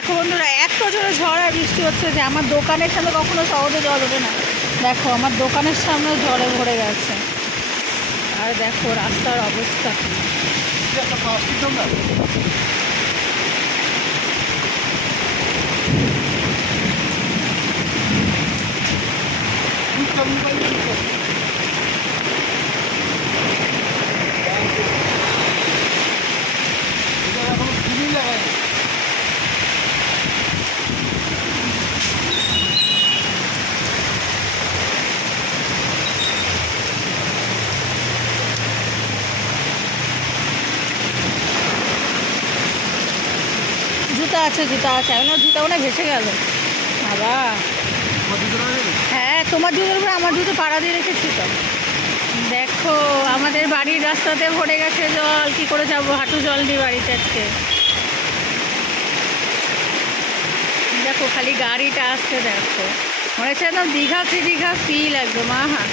দেখো বন্ধুরা, এত জোরে ঝড় আর বৃষ্টি হচ্ছে যে আমার দোকানের সামনে কখনো সহজে জল ওঠে না। দেখো আমার দোকানের সামনেও জলে ভরে গেছে। আর দেখো রাস্তার অবস্থা। জুতা আছে, জুতা আছে। আমি না জুতা মনে হয় ভেসে গেল বাবা। হ্যাঁ, তোমার জুতোর উপরে আমার জুতো পাড়া দিয়ে রেখেছি তো। দেখো আমাদের বাড়ির রাস্তাতে ভরে গেছে জল। কি করে যাবো হাঁটু জল দিয়ে বাড়িতে আজকে। দেখো খালি গাড়িটা আসছে। দেখো মনে হচ্ছে একদম দীঘা ফিল একদম। হ্যাঁ,